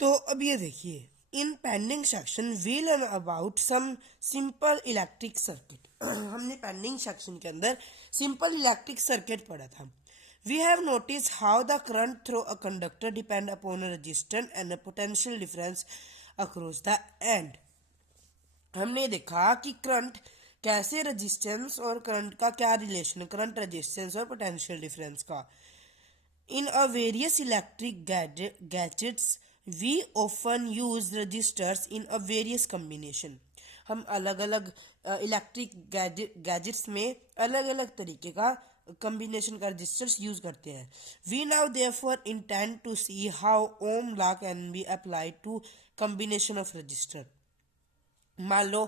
तो अब ये देखिए, in pending section we learn about some simple electric circuit. हमने पेंडिंग सेक्शन के अंदर सिंपल इलेक्ट्रिक सर्किट पढ़ा था। We have notice how the current through a conductor depend upon a resistance and a potential difference across the end. हमने देखा कि current कैसे, resistance और करंट का क्या रिलेशन है, करंट, रेजिस्टेंस और पोटेंशियल डिफरेंस का। In a various electric gadgets, we often use resistors in a various combination. हम अलग अलग इलेक्ट्रिक गैजेट्स में अलग अलग तरीके का कम्बिनेशन का रजिस्टर्स यूज करते हैं. We now therefore intend to see how Ohm law can be applied to combination of register. मान लो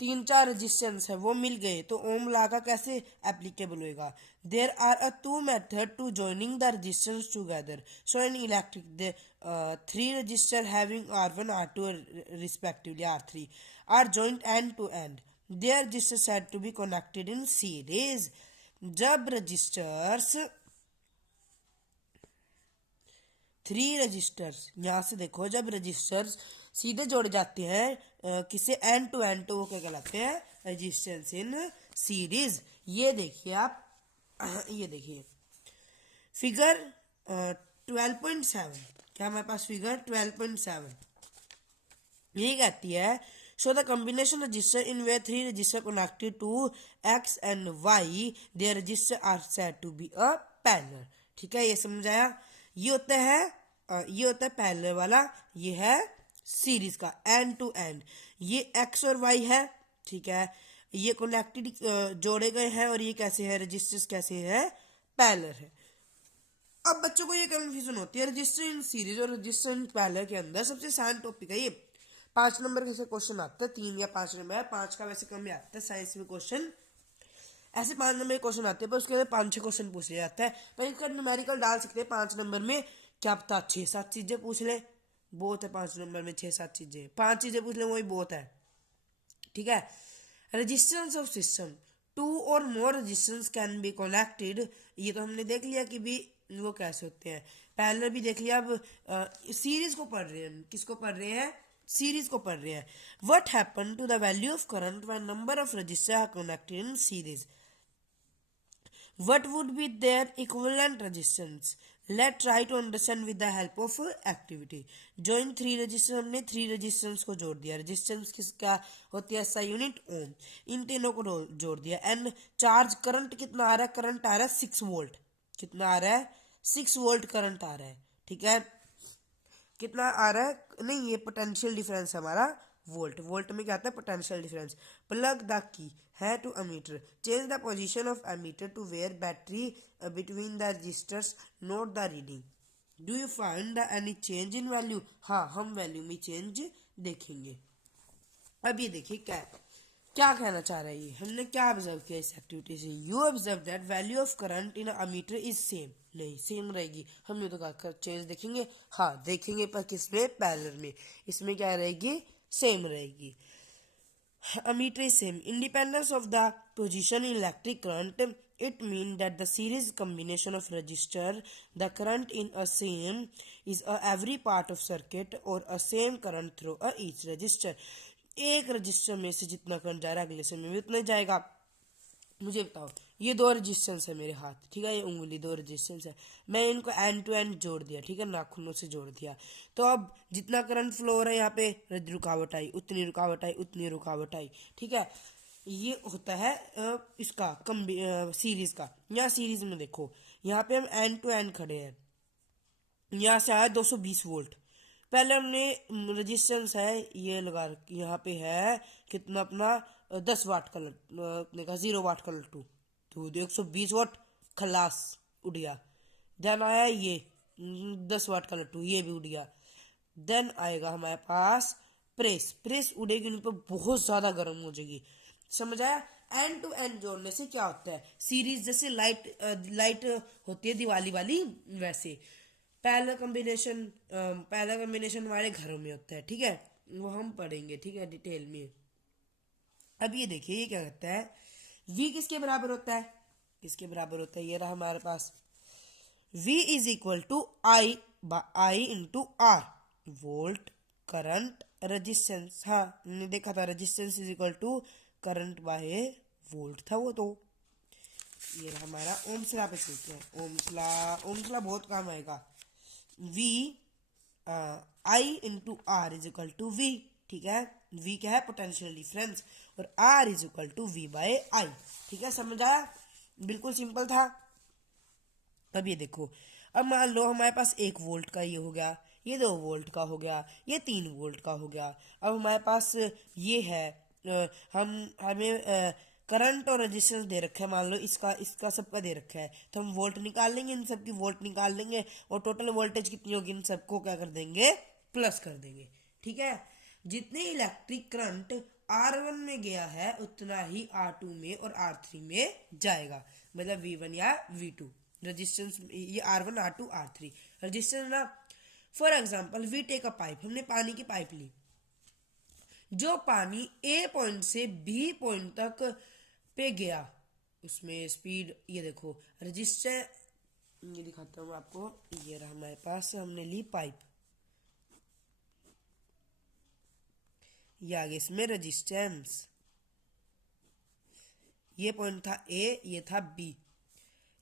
तीन चार रजिस्टेंस है वो मिल गए तो ओम लॉ का कैसे एप्लीकेबल होएगा. There are a two method to joining the resistance together. So in electric the three register having R1 R2 respectively R3 are joined end to end. Their registers said to be connected in series. जब registers three resistors, यहाँ से देखो, जब registers सीधे जोड़े जाते हैं किसे, एंड टू एंड, तो वो क्या कहलाते हैं, रजिस्टेंस इन सीरीज. ये देखिए आप, ये देखिए फिगर 12.7. क्या हमारे पास फिगर 12.7 यही कहती है. So the combination register in way three register connected to X and Y, there register are said to be a parallel. ठीक है, ये समझाया. ये होता है पैरेलल वाला, ये है सीरीज का एंड टू एंड. ये एक्स और वाई है, ठीक है, ये कनेक्टेड जोड़े गए हैं और ये कैसे है, रजिस्टर्स कैसे है, पैरेलल है. अब बच्चों को ये कंफ्यूजन होती है, रजिस्टर इन सीरीज और रजिस्टर इन पैरेलल के अंदर सबसे आसान टॉपिक है ये. 5 नंबर के क्वेश्चन आता है, 3 या 5 नंबर है, 5 का वैसे कम ही आता है साइंस में क्वेश्चन. ऐसे 5 नंबर के क्वेश्चन आते हैं पर उसके अंदर 5-6 क्वेश्चन पूछ लिया जाता है. पर इसका न्यूमेरिकल डाल सकते हैं 5 नंबर में, क्या पता 6-7 चीजें पूछ ले. बहुत है 5 नंबर में 6-7 चीजें, 5 चीजें पूछ ले वही बहुत है. ठीक है. रेजिस्टेंस ऑफ सिस्टम, टू और more resistance can be connected. ये तो हमने देख लिया कि भी वो कैसे होते हैं. पैरेलल भी देख लिया. अब सीरीज को पढ़ रहे हैं, किसको पढ़ रहे हैं, सीरीज को पढ़ रहे हैं. What happen to the value of current when number of register are connected in series. What would be their equivalent resistance? Let's try to understand with the help of activity. Join three register, हमने three resistance को जोड़ दिया. Resistance किसका होती है, SI unit ओम. इन तीनों को जोड़ दिया. एंड चार्ज करंट कितना आ रहा है, करंट आ रहा है 6 वोल्ट. कितना आ रहा है, 6 वोल्ट करंट आ रहा है. ठीक है, कितना आ रहा है, नहीं ये पोटेंशियल डिफरेंस हमारा वोल्ट. वोल्ट में क्या आता है, potential difference. Plug the key है to ammeter. Change the position of ammeter to where battery between the registers. Note the reading. Do you find the any change in value. हाँ, हम value में change देखेंगे. अब ये देखिए क्या कहना चाह रहा है ये, हमने क्या ऑब्जर्व किया इस एक्टिविटी से. You observe that value of current in ammeter is same. नहीं, सेम रहेगी. हमने तो कहा चेंज देखेंगे. हाँ देखेंगे, पर किसमें, पैरेलल में. इसमें क्या रहेगी, सेम रहेगी. Ammeter is same. Independence of the position in electric current. It means that the series combination of resistor, the current in a same is a every part of circuit or a same current through a each resistor. एक register में से जितना current जा रहा है अगले से में उतना जाएगा. मुझे बताओ, ये 2 रेजिस्टेंस है मेरे हाथ, ठीक है, ये उंगली 2 रेजिस्टेंस है. मैं इनको एंड टू एंड जोड़ दिया, ठीक है, नाखूनों से जोड़ दिया. तो अब जितना करंट फ्लो हो रहा है यहाँ पे, रुकावट आई, उतनी रुकावट आई, उतनी रुकावट आई. ठीक है, ये होता है इसका सीरीज का. यहाँ सीरीज में देखो, यहाँ पे हम एंड टू एंड खड़े हैं. यहाँ से आया 220 वोल्ट. पहले हमने रेजिस्टेंस है ये लगा, यहाँ पे है कितना अपना 10 वाट का अपने का 0 वाट का लट्टू. तो 120 वाट खलास उड़ गया. देन आया ये 10 वाट का लट्टू, ये भी उड़ गया. देन आएगा हमारे पास प्रेस उड़ेगी, उन पर बहुत ज्यादा गर्म हो जाएगी. समझ आया. एंड टू एंड जोड़ने से क्या होता है, सीरीज जैसे लाइट होती है दिवाली वाली, वैसे पहला कॉम्बिनेशन हमारे घरों में होता है. ठीक है, वो हम पढ़ेंगे, ठीक है, डिटेल में. अब ये देखिए, ये क्या कहता है, V किसके बराबर होता है, किसके बराबर होता है, ये रहा हमारे पास V is equal to I into R. Volt current resistance. हाँ, हमने देखा था resistance is equal to current by volt था वो। तो ये हमारा ओम्स लॉ पे चलते हैं। ओम्स लॉ बहुत काम आएगा। V I into R is equal to V. ठीक है, वी क्या है, पोटेंशियल डिफरेंस, और R is equal to V by I. ठीक है, समझ आया? बिल्कुल सिंपल था। अब ये देखो, अब मान लो हमारे पास 1 वोल्ट का ये हो गया, ये 2 वोल्ट का हो गया, ये 3 वोल्ट का हो गया। अब हमारे पास ये है, हमें करंट और रेजिस्टेंस दे रखा है। मान लो इसका इसका सबका दे रखा है, तो हम वोल्ट निकाल लेंगे, इन सब की वोल्ट निकाल लेंगे, और टोटल वोल्टेज कितनी होगी इन सबको क्या कर देंगे, प्लस कर देंगे। ठीक है, जितने इलेक्ट्रिक करंट R1 में गया है उतना ही R2 में और R3 में जाएगा, मतलब V1 या V2। रेजिस्टेंस ये R1 R2 R3 रेजिस्टेंस ना। For example we take a pipe, हमने पानी की पाइप ली, जो पानी ए पॉइंट से बी पॉइंट तक पे गया, उसमें स्पीड, ये देखो रजिस्टर, ये दिखाता हूँ आपको। ये रहा हमारे पास, हमने ली पाइप, ये आगे इसमें रेजिस्टेंस, ये पॉइंट था ए, ये था बी।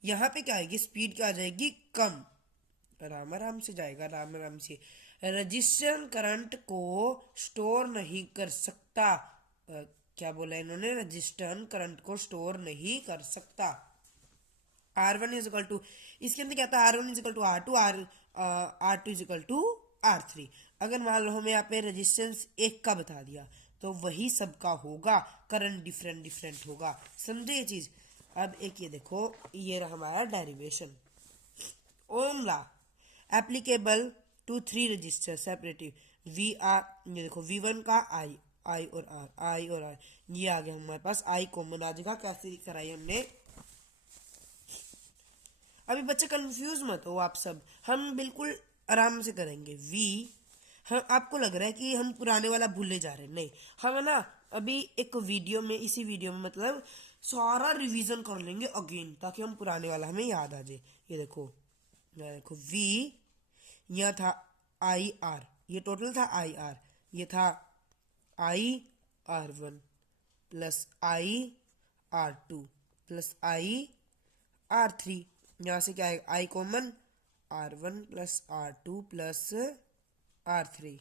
यहाँ पे क्या आएगी, स्पीड क्या आ जाएगी, कम, आराम आराम से जाएगा, आराम आराम से। रजिस्टर करंट को स्टोर नहीं कर सकता। क्या बोला इन्होंने, रजिस्टर करंट को स्टोर नहीं कर सकता। R1 इज इक्वल टू, इसके अंदर क्या था, R1 is equal to R2, R2 is equal to R3। अगर मान लो हमें यहाँ पे रेजिस्टेंस एक का बता दिया, तो वही सबका होगा, करंट डिफरेंट डिफरेंट होगा। समझे ये चीज? अब एक ये देखो, ये रहा हमारा derivation. Ohm law applicable to 3 register separative we are, ये देखो V1 का आई और आर, ये आ गया हमारे पास, आई कॉमन आ जाएगा। कैसे कराई हमने, अभी बच्चे कंफ्यूज मत हो आप सब, हम बिल्कुल आराम से करेंगे। हम आपको लग रहा है कि हम पुराने वाला भूले जा रहे हैं, नहीं, हम है ना अभी एक वीडियो में, इसी वीडियो में मतलब सारा रिवीजन कर लेंगे अगेन, ताकि हम पुराने वाला हमें याद आ जाए। ये देखो वी, यह था आई आर, ये टोटल था आई आर, ये था I R1 plus I R2 plus I R3। यहाँ से क्या है, आई common, R1 plus R2 plus R3,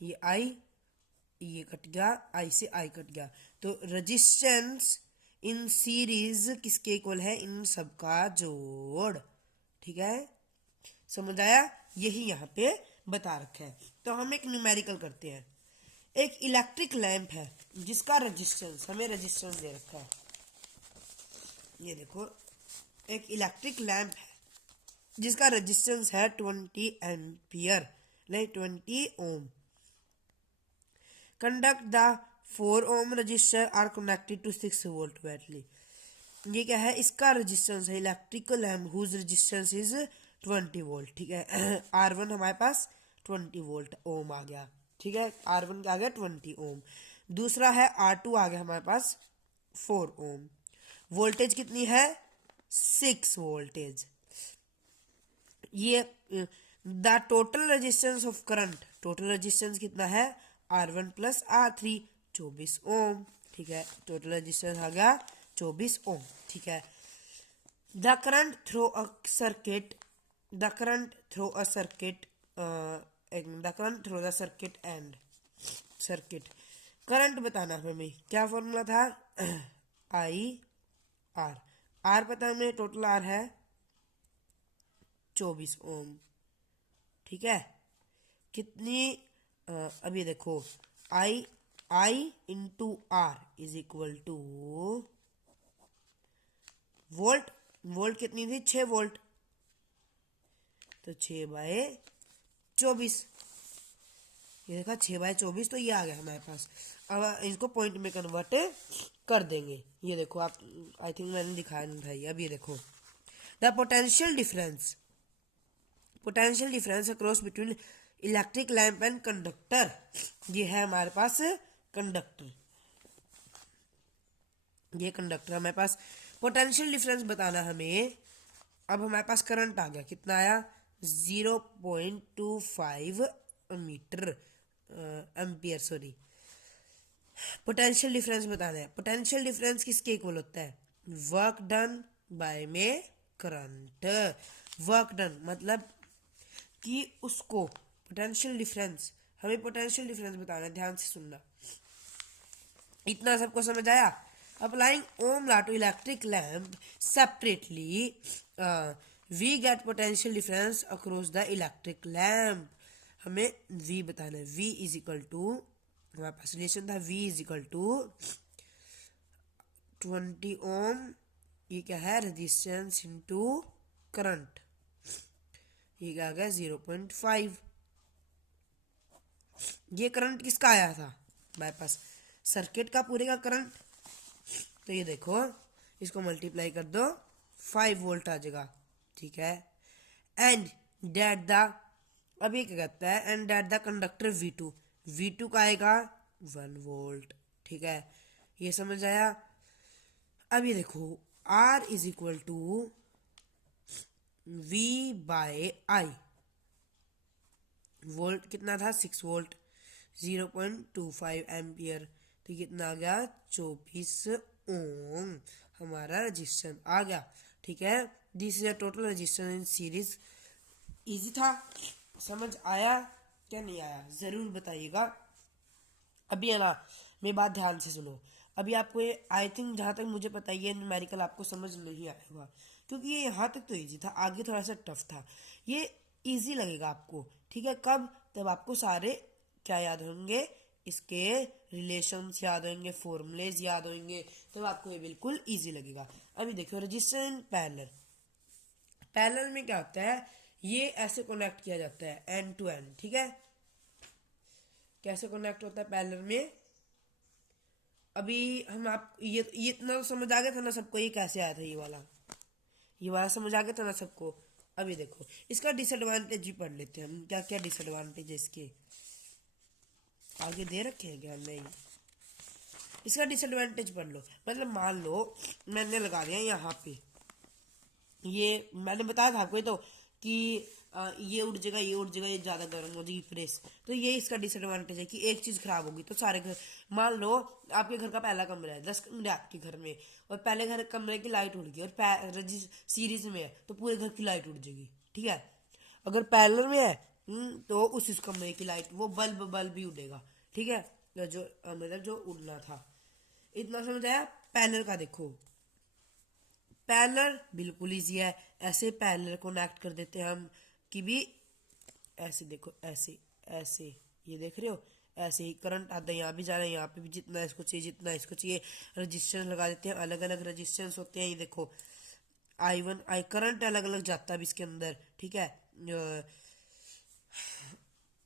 ये आई, ये कट गया, आई से आई कट गया। तो रेजिस्टेंस इन सीरीज किसके इक्वल है, इन सबका जोड़। ठीक है, समझ आया? यही यहाँ पे बता रखा है। तो हम एक न्यूमेरिकल करते हैं। एक इलेक्ट्रिक लैंप है जिसका रेजिस्टेंस, हमें रेजिस्टेंस दे रखा है। ये देखो, एक इलेक्ट्रिक लैंप है जिसका रेजिस्टेंस है 20 एम्पियर, नहीं 20 ohm. Conduct the 4 ohm resistor are connected to 6 volt battery. ये क्या है, इसका रेजिस्टेंस है, electrical lamp whose resistance is 20 volt. ठीक है, R1 हमारे पास 20 वोल्ट ओम आ गया। ठीक है, R1 आ गया 20 ओम। दूसरा है R2 आ गया हमारे पास 4 ओम। वोल्टेज कितनी है, 6 वोल्टेज। ये the total resistance of current, total resistance कितना है, R1 प्लस R3 24 ओम। ठीक है, टोटल रेजिस्टेंस आ गया 24 ओम। ठीक है, the current throw a circuit, the current throw a circuit, the current throw the circuit and circuit. Current बताना हमें, क्या फॉर्मूला था, I R पता हमें, टोटल R है 24 ओम। ठीक है, कितनी, अब ये देखो, I into R is equal two volt, volt कितनी थी, 6 वोल्ट, तो 6/24। ये देखा 6/24, तो ये आ गया हमारे पास। अब इसको पॉइंट में कन्वर्ट कर देंगे। ये देखो आप, आई थिंक मैंने दिखाया नहीं था ये। अब ये देखो, the potential difference across between electric lamp and conductor. ये है हमारे पास कंडक्टर, ये कंडक्टर हमारे पास। पोटेंशियल डिफरेंस बताना हमें। अब हमारे पास करंट आ गया, कितना आया, 0.25 meter ampere, sorry. Potential difference बताना है। पोटेंशियल डिफरेंस किसके इक्वल होता है? वर्क डन बाय में करंट। वर्क डन मतलब कि उसको पोटेंशियल डिफरेंस, हमें पोटेंशियल डिफरेंस बताना है, ध्यान से सुनना। इतना सबको समझ आया? Applying Ohm law to electric lamp separately we get potential difference across the electric lamp. हमें v बताना है। v इज इक्वल टू, हमारे पास रिलेशन था, v इज इक्वल टू 20 ओम, ये क्या है, रेजिस्टेंस इनटू करंट, ये क्या आ गया 0.5। ये करंट किसका आया था? हमारे पास सर्किट का पूरे का करंट। तो ये देखो, इसको मल्टीप्लाई कर दो, 5 वोल्ट आ जाएगा, ठीक है। एंड डेट द, अब ये क्या कहता है, and date the conductor V2, V2 का आएगा 1 वोल्ट, ठीक है। ये समझ आया? अब ये देखो, R is equal to V by I, volt कितना था, 6 वोल्ट, 0.25 एम्पियर, तो कितना आ गया, 24 ओम हमारा रजिस्टेंस आ गया, ठीक है। This is a total resistance in series. Easy था, समझ आया क्या नहीं आया जरूर बताइएगा। अभी है ना, मेरी बात ध्यान से सुनो। अभी आपको ये आई थिंक, जहाँ तक मुझे पता है, ये न्यूमेरिकल आपको समझ नहीं आएगा, क्योंकि ये यहाँ तक तो इजी था, आगे थोड़ा सा टफ था। ये इजी लगेगा आपको, ठीक है। कब? तब आपको सारे क्या याद होंगे, इसके रिलेशंस याद होंगे, फॉर्मूलेज याद होंगे, तब आपको ये बिल्कुल इजी लगेगा। अभी देखो, रजिस्टर इन पैरेलल, पैरेलल में क्या होता है, ये ऐसे कनेक्ट किया जाता है एंड टू एंड, ठीक है। कैसे कनेक्ट होता है पैरेलल में? अभी हम आप ये इतना तो समझ आ गया था ना सबको, ये कैसे आया था, ये वाला समझ आ गया था ना सबको। अभी देखो, इसका डिसएडवांटेज भी पढ़ लेते हैं हम, क्या क्या डिसएडवांटेज है इसके, आगे दे रखे हैं क्या? नहीं, इसका डिसएडवांटेज पढ़ लो। मतलब मान लो मैंने लगा दिया यहाँ पे, ये मैंने बताया था आपको, ये तो कि ये उड़ जाएगा, ये उड़ जाएगा, ये ज्यादा गर्म हो जाएगी प्रेस, तो ये इसका डिसएडवांटेज है कि एक चीज खराब होगी तो सारे घर, मान लो आपके घर का पहला कमरा है, 10 कमरे आपके घर में, और पहले घर कमरे की लाइट उड़ गई, और सीरीज में है तो पूरे घर की लाइट उड़ जाएगी, ठीक है। अगर पैरेलल में है तो उस कमरे की लाइट, वो बल्ब भी उड़ेगा, ठीक है। जो मतलब जो उड़ना था, इतना समझ आया? पैरेलल का देखो, पैरेलल बिल्कुल इजी है। ऐसे पैरेलल को कनेक्ट कर देते हैं हम कि भी ऐसे देखो, ऐसे ऐसे, ये देख रहे हो, ऐसे ही करंट आता है, यहाँ भी जा रहा है, यहाँ पे भी जितना इसको चाहिए जितना इसको चाहिए, रजिस्टेंस लगा देते हैं, अलग अलग रजिस्टेंस होते हैं। ये देखो, I1 आई करंट अलग अलग जाता है भी इसके अंदर, ठीक है।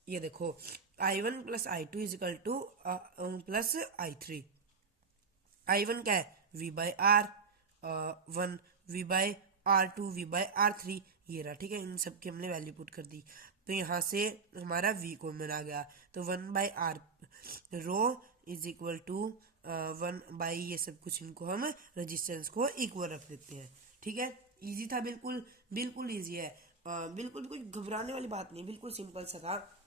ये देखो, I1 plus I2 is equal to plus I3। I1 क्या है, V by R one, V by R2, V by R3, ये रहा, ठीक है। इन सब की हमने वैल्यू पुट कर दी, तो यहाँ से हमारा V कॉमन आ गया, तो 1 बाई आर रो इज इक्वल टू 1 बाई, ये सब कुछ इनको हम रजिस्टेंस को इक्वल रख देते हैं, ठीक है। इजी था, बिल्कुल बिल्कुल इजी है, बिल्कुल कुछ घबराने वाली बात नहीं, बिल्कुल सिंपल सा था।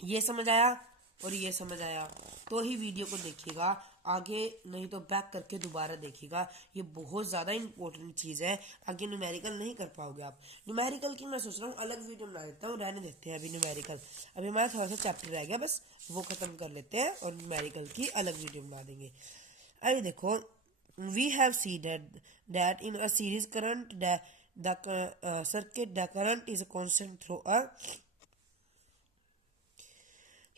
ये समझ आया और ये समझ आया तो ही वीडियो को देखिएगा, आगे नहीं तो बैक करके दोबारा देखिएगा। ये बहुत ज़्यादा इंपॉर्टेंट चीज़ है, आगे न्यूमेरिकल नहीं कर पाओगे आप। न्यूमेरिकल की मैं सोच रहा हूँ अलग वीडियो बना देता हूँ, रहने देते हैं अभी न्यूमेरिकल। अभी हमारा थोड़ा सा चैप्टर रह गया, बस वो ख़त्म कर लेते हैं और न्यूमेरिकल की अलग वीडियो बना देंगे। अभी देखो, we have see that in a series current the circuit the current is constant through a,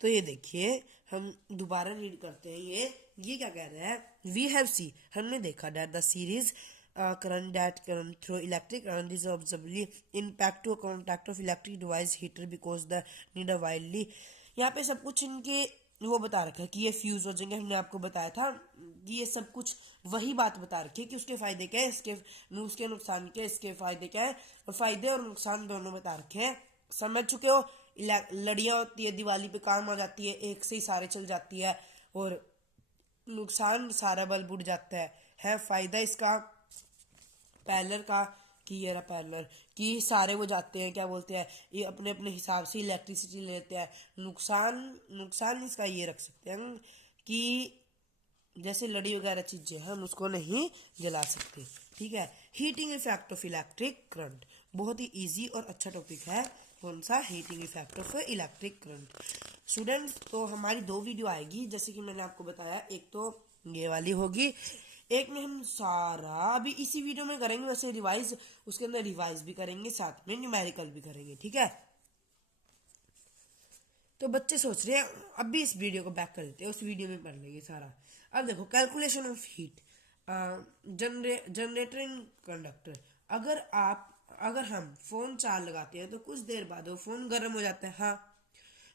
तो ये देखिए, हम दोबारा रीड करते हैं। ये क्या कह रहा है, वी हैव सी, हमने देखा, that the series current that current through electric current is observably impact to contact of electric device heater because the need a widely, यहाँ पे सब कुछ इनके वो बता रखा है कि ये फ्यूज हो जाएंगे। हमने आपको बताया था कि ये सब कुछ वही बात बता रखी है कि उसके फायदे क्या है, उसके नुकसान क्या है, इसके फायदे क्या है, और फायदे और नुकसान दोनों बता रखे हैं। समझ चुके हो? लड़ियां होती है, दिवाली पे काम आ जाती है, एक से ही सारे चल जाती है, और नुकसान सारा बल्ब उड़ जाता है। फायदा इसका पैरेलल का कि ये रहा पैरेलल, कि सारे वो जाते हैं क्या बोलते हैं, ये अपने अपने हिसाब से इलेक्ट्रिसिटी लेते हैं। नुकसान इसका ये रख सकते हैं कि जैसे लड़ी वगैरह चीजें हम उसको नहीं जला सकते। ठीक है, heating effect of electric current, बहुत ही इजी और अच्छा टॉपिक है। कौन सा? Heating effect of electric current. Students, तो हमारी 2 वीडियो आएगी जैसे कि मैंने आपको बताया, एक तो ये वाली होगी, एक में हम सारा अभी इसी वीडियो में करेंगे वैसे रिवाइज, उसके अंदर रिवाइज भी करेंगे, साथ में न्यूमेरिकल भी करेंगे। ठीक है, तो बच्चे सोच रहे हैं अब भी इस वीडियो को बैक कर लेते हैं, उस वीडियो में पढ़ लेंगे सारा। अब देखो, calculation of heat generator in conductor. अगर हम फोन चार्ज लगाते हैं तो कुछ देर बाद वो फोन गर्म हो जाता है। हाँ,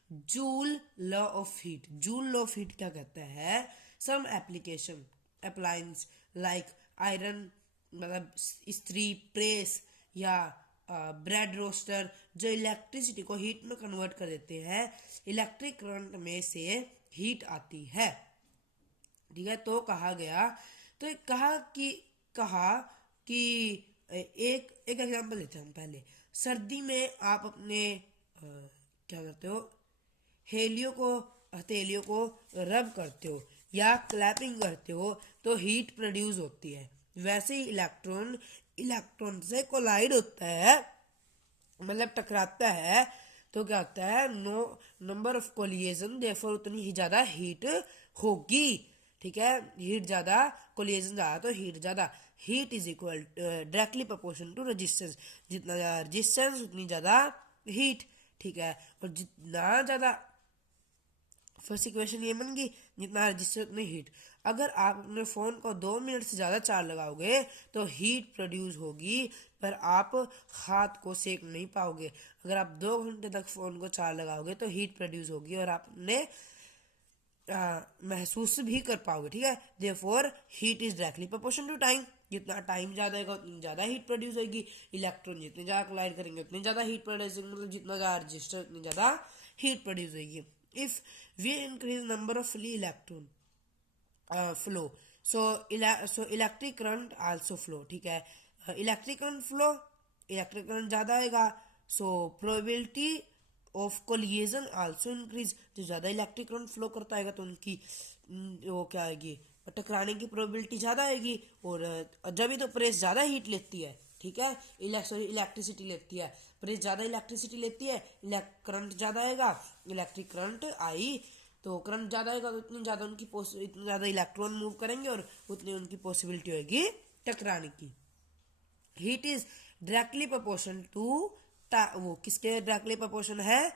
Joule law of heat. Joule law of heat क्या कहता है? Some application appliance like iron, मतलब इस्त्री, प्रेस या ब्रेड रोस्टर, जो इलेक्ट्रिसिटी को हीट में कन्वर्ट कर देते हैं, इलेक्ट्रिक करंट में से हीट आती है। ठीक है, तो कहा कि एक एग्जांपल लेते हैं हम पहले। सर्दी में आप अपने क्या करते हो, हथेलियों को रब करते हो या क्लैपिंग करते हो तो हीट प्रोड्यूस होती है। वैसे ही इलेक्ट्रॉन से कोलाइड होता है, मतलब टकराता है, तो क्या होता है, नंबर ऑफ कोलिजन, देयरफॉर उतनी ही ज्यादा हीट होगी। ठीक है, हीट ज्यादा, कोलिजन ज्यादा तो हीट ज्यादा। Heat is equal directly proportion to resistance, जितना ज्यादा रेजिस्टेंस उतनी ज्यादा हीट। ठीक है, और जितना ज्यादा, फर्स्ट इक्वेशन ये बन गई, जितना रेजिस्टेंस उतनी हीट। अगर आप अपने फोन को 2 मिनट से ज्यादा चार्ज लगाओगे तो हीट प्रोड्यूस होगी, पर आप हाथ को सेक नहीं पाओगे। अगर आप 2 घंटे तक फोन को चार्ज लगाओगे तो हीट प्रोड्यूस होगी और आप अपने महसूस भी कर पाओगे। ठीक है, therefore heat is directly proportion to time. जितना टाइम ज्यादा होगा उतनी ज्यादा हीट प्रोड्यूस होगी। इलेक्ट्रॉन जितने ज्यादा कोलाइड करेंगे उतनी ज्यादा हीट प्रोड्यूस होगी, मतलब जितना ज्यादा रजिस्टर उतनी ज्यादा हीट प्रोड्यूस होगी। If we increase number of free electron flow, so electric current also flow. ठीक है, इलेक्ट्रिक करंट ज्यादा आएगा, so probability of collision also increase. जो ज्यादा इलेक्ट्रिक करंट फ्लो करता है तो उनकी वो क्या आएगी, टकराने की प्रोबेबिलिटी ज्यादा आएगी। और जब ही तो प्रेस ज्यादा हीट लेती है, ठीक है, इलेक्ट्रिसिटी लेती है, प्रेस ज्यादा इलेक्ट्रिसिटी लेती है, करंट ज्यादा आएगा, इलेक्ट्रिक करंट आई तो करंट ज्यादा आएगा तो इतनी ज्यादा इलेक्ट्रॉन मूव करेंगे और उतनी उनकी पॉसिबिलिटी होगी टकराने की। Heat is directly proportion to, वो किसके डायरेक्टली प्रोपोर्शन है?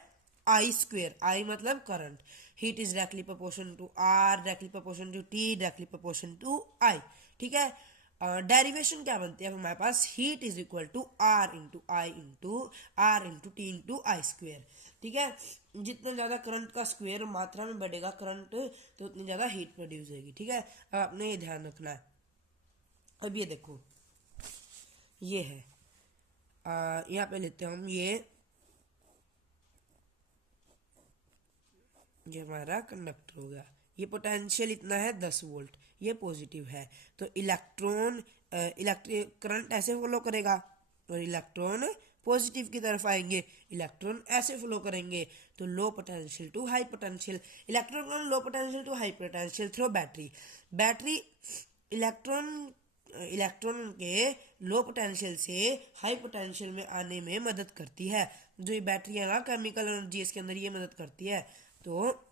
I square. आई मतलब current. Heat is directly proportion to R, directly proportion to T, directly proportion to I. ठीक है, डेरिवेशन क्या बनती है हमारे पास? Heat is equal to R into I into R into T into I square. ठीक है, जितना ज्यादा करंट का स्क्वेयर मात्रा में बढ़ेगा करंट, तो उतनी ज्यादा हीट प्रोड्यूस होगी। ठीक है, अब आपने ये ध्यान रखना है। अब ये देखो, ये है यहाँ पे लेते हैं हम, ये हमारा कंडक्टर हो गया। ये पोटेंशियल इतना है 10 वोल्ट, ये पॉजिटिव है, तो इलेक्ट्रिक करंट ऐसे फ्लो करेगा और इलेक्ट्रॉन पॉजिटिव की तरफ आएंगे। इलेक्ट्रॉन ऐसे फ्लो करेंगे तो low potential to high potential, electron low potential to high potential through battery electron के लो पोटेंशियल से हाई पोटेंशियल में आने में मदद करती है। जो ये बैटरी है ना, केमिकल एनर्जी इसके अंदर ये मदद करती है। तो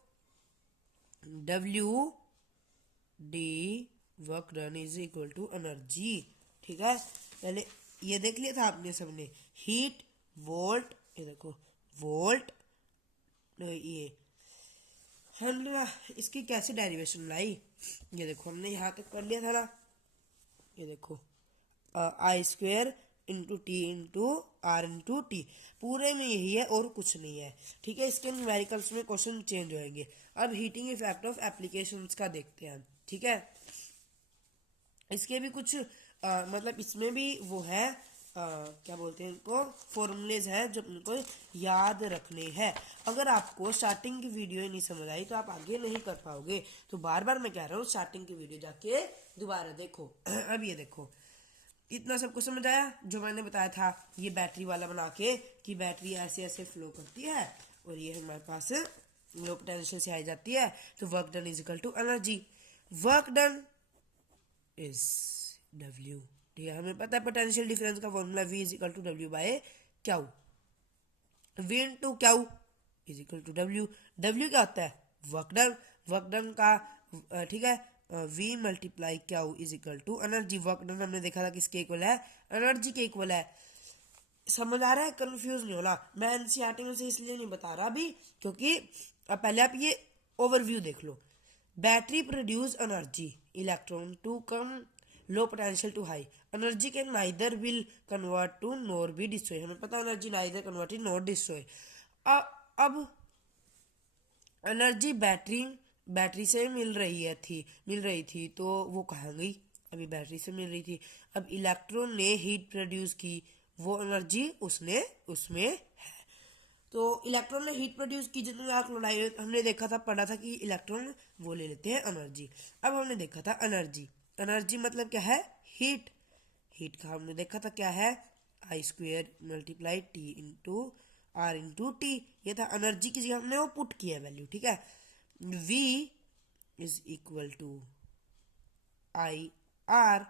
W D work done is equal to energy. ठीक है, पहले ये देख लिया था आपने सबने, हीट वोल्ट, ये देखो वोल्ट, ये हमने इसकी कैसे डेरिवेशन लाई, ये देखो हमने यहाँ तक कर लिया था ना। ये देखो I square into T into R into T, पूरे में यही है और कुछ नहीं है। ठीक है, इसके न्यूमेरिकल्स में क्वेश्चन चेंज होंगे। अब हीटिंग इफेक्ट ऑफ एप्लीकेशंस का देखते हैं। ठीक है, इसके भी कुछ मतलब इसमें भी वो है, क्या बोलते हैं इनको, फॉर्मूलेज है जो उनको याद रखने हैं। अगर आपको स्टार्टिंग की वीडियो नहीं समझ आई तो आप आगे नहीं कर पाओगे, तो बार बार मैं कह रहा हूँ स्टार्टिंग की वीडियो जाके दोबारा देखो। अब ये देखो, इतना सबको समझ आया जो मैंने बताया था ये बैटरी वाला बना के कि बैटरी ऐसे ऐसे फ्लो करती है और ये हमारे पास लो पोटेंशियल से आई जाती है। तो work done is equal to energy. Work done is W. ठीक है, हमें पता है पोटेंशियल डिफरेंस का formula V is equal to W by Q. V into Q is equal to W. W क्या होता है? Work done. वर्क डन का ठीक है V multiply Q is equal to energy. Work done हमने देखा था किसके इक्वल है? एनर्जी के इक्वल है। समझ आ रहा है? कंफ्यूज नहीं होना। मैं एनसीईआरटी में से इसलिए नहीं बता रहा अभी क्योंकि अब पहले आप ये ओवरव्यू देख लो। Battery produce energy electron to come low potential to high. Energy can neither will convert to nor be destroy. हमें पता है energy neither convert to nor destroy. अब एनर्जी बैटरी से मिल रही थी तो वो कहाँ गई? अभी बैटरी से मिल रही थी। अब इलेक्ट्रॉन ने हीट प्रोड्यूस की, वो एनर्जी उसमें है। तो इलेक्ट्रॉन ने हीट प्रोड्यूस की, जितने आंख लड़ाई हमने देखा था, पढ़ा था कि इलेक्ट्रॉन वो ले लेते हैं एनर्जी। अब हमने देखा था एनर्जी मतलब क्या है? हीट का हमने देखा था क्या है? I² multiply T into R into T. ये था एनर्जी की जगह हमने वो पुट किया वैल्यू। ठीक है, V is equal to IR।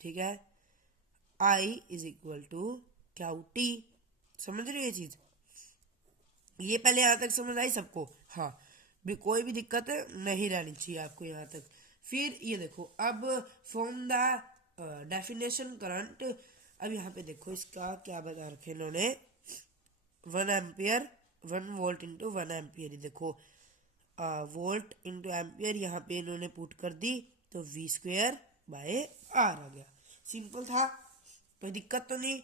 ठीक है, I is equal to Q T. समझ रहे हो ये चीज? ये पहले यहां तक समझ आई सबको? हाँ, भी कोई भी दिक्कत नहीं रहनी चाहिए आपको यहां तक। फिर ये देखो, अब फ्रॉम द डेफिनेशन करंट। अब यहाँ पे देखो इसका क्या बता रखे इन्होंने, 1 एम्पियर 1 वोल्ट इंटू 1 एम्पियर। देखो वोल्ट इंटू एम्पियर यहाँ पे इन्होंने पुट कर दी तो V² बाय R आ गया। सिंपल था, कोई दिक्कत तो नहीं।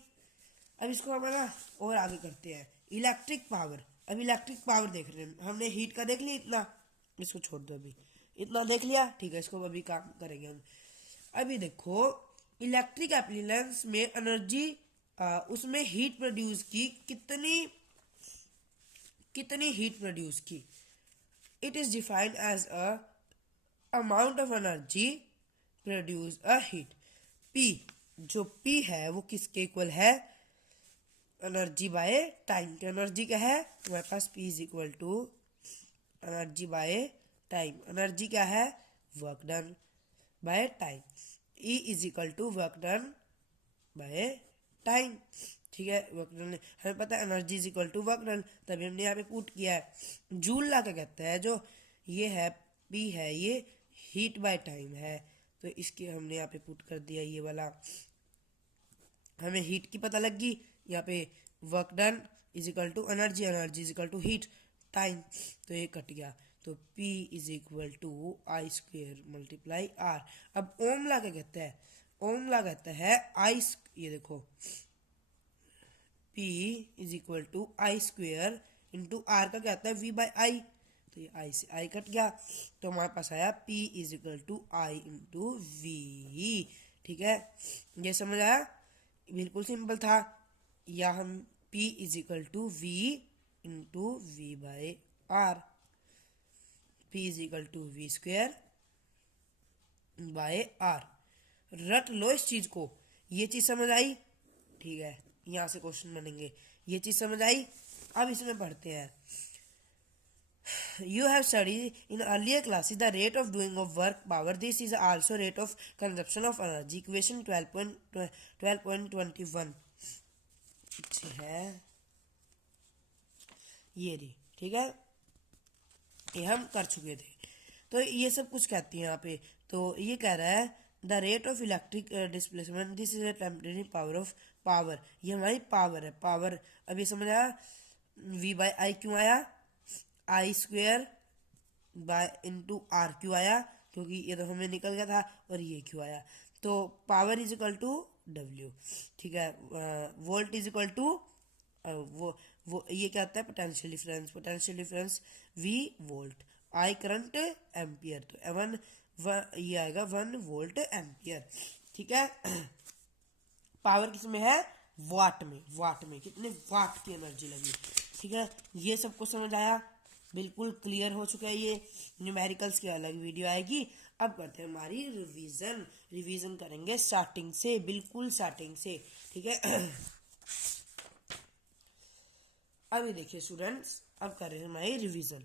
अब इसको हमारा और आगे करते हैं। Electric power. अब इलेक्ट्रिक पावर देख रहे हैं हमने। हीट का देख लिया इतना, इसको छोड़ दो अभी। इतना देख लिया, ठीक है, इसको अभी काम करेंगे हम। अभी देखो इलेक्ट्रिक एप्लायंस में एनर्जी उसमें हीट प्रोड्यूस की, कितनी हीट प्रोड्यूस की। It is defined as a amount of energy produce a heat. P, जो P है वो किसके इक्वल है? Energy by time. तो एनर्जी क्या है हमारे पास? P is equal to energy by time. Energy क्या है? Work done by time. E is equal to work done by time. ठीक है, वर्क डन हमें पता है energy is equal to work done, तभी हमने यहाँ पे पुट किया है। जूल ला क्या कहता है? जो ये है P है, ये हीट बाय टाइम है, तो इसके हमने यहाँ पे पुट कर दिया ये वाला। हमें हीट की पता लग गई, यहाँ पे work done is equal to energy is equal to heat time, तो ये कट गया। तो P is equal to I² multiply R। अब ओम ला क्या कहता है? ओम ला कहता है ये देखो P is equal to I² into R का क्या आता है? V by I. तो ये I से I कट गया, तो हमारे पास आया P is equal to I into V। ठीक है, ये समझ आया? बिल्कुल सिंपल था। या हम P is equal to V into V by R। P is equal to V² by R। रट लो इस चीज को। ये चीज समझ आई? ठीक है, यहां से क्वेश्चन बनेंगे। ये चीज समझ आई? अब इसमें पढ़ते हैं। You have studied in earlier classes the rate of doing of work power. This is also rate of consumption of energy. Equation 12.21 है ये रही। ठीक है, ये हम कर चुके थे। तो ये सब कुछ कहती है यहाँ पे। तो ये कह रहा है the rate of electric displacement, this is a temporary power of power. ये हमारी पावर है। पावर अभी समझ आया? V बाई आई क्यों आया? I² बाय इंटू R क्यों आया? क्योंकि ये तो हमें निकल गया था। और ये क्यों आया? तो power is equal to W। ठीक है, वोल्ट इज इक्वल टू वो ये क्या होता है? Potential difference V volt, I current ampere. तो ये आएगा 1 वोल्ट एम्पियर। ठीक है, पावर किस में है? वाट में। कितने वाट की एनर्जी लगी। ठीक है, ये सबको समझ आया? बिल्कुल क्लियर हो चुका है ये। न्यूमेरिकल्स की अलग वीडियो आएगी। अब करते हैं हमारी रिवीजन करेंगे स्टार्टिंग से, बिल्कुल स्टार्टिंग से, ठीक है। अभी देखिए स्टूडेंट्स, अब कर रहे हैं हमारी रिवीजन।